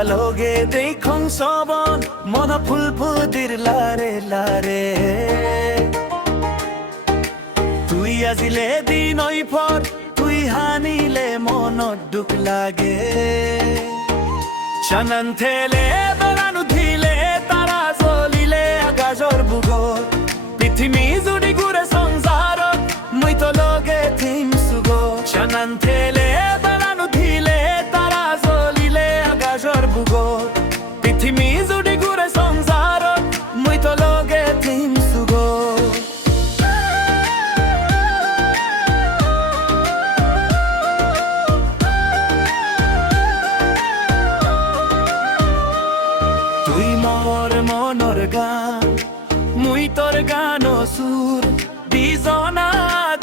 একালগে দেখুন সবন মন ফুল ফুদির লারে লারে তুই আজিলে দিন পর তুই হানিলে মনত দুখ লাগে চানান থেলে বেড়ানো ধিলে তারা জ্বলিলে আকাশৰ বুগত পৃথিৱী জুড়ি ঘুরে সংসারত মই তো লগে থিম সুগ চানান থেলে বেড়ানো ধিলে তারা জ্বলিলে আকাশৰ বুগত পৃথিৱী জুড়ি ঘুরে সংসারত মই তো লগে থিম সুগ তুই মোর মনৰ গান মুই তোর গান সুর দুজনা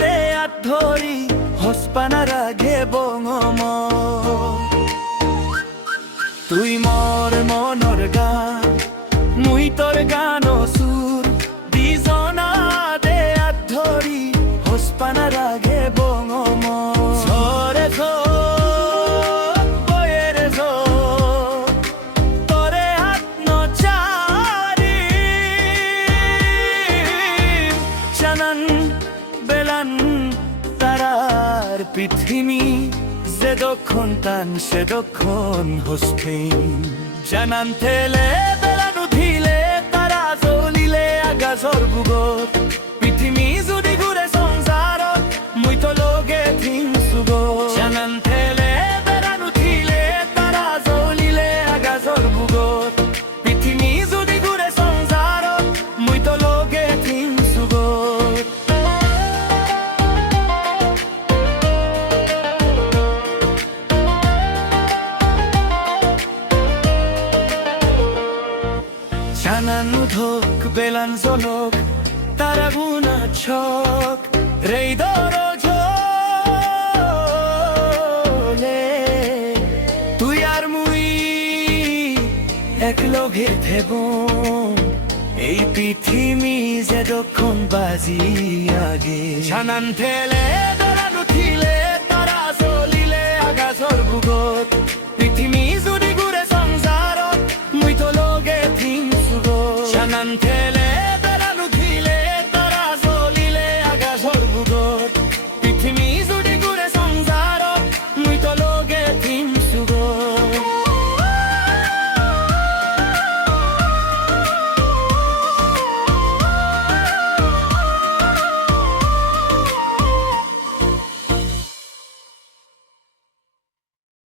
দে হাত ধরি হসপানা রাগে বঙম তুই মোর মনৰ গান মুই তোর গান সুর দুজনা দে হাত ধরি হসপানা রাগে বঙম ঝরে বেলান তারার পৃথিবী যে দক্ষণ টান সে দক্ষণ হস্তেই জানান থেলে বেলানো ধিলে তারা জ্বলিলে আকাশৰ বুগত পৃথিবী যদি ঘুরে সংসারত মুই তো লগে থিম সুগ জানান থেলে বেলানো ধিলে তারা জ্বলিলে আকাশৰ বুগত পৃথিবী যদি ঘুরে সংসারত মুই তো লগে থিম সুগ চানান ধোক বেলান জলক তারা গুনা ছক রেই দরজলে তুই আর মুই একলগে থেব এই পৃথিবী যে দক্ষণ বাজি আগে চানান থেলে বেলানো থিলে তারা জ্বলিলে আকাশৰ বুগত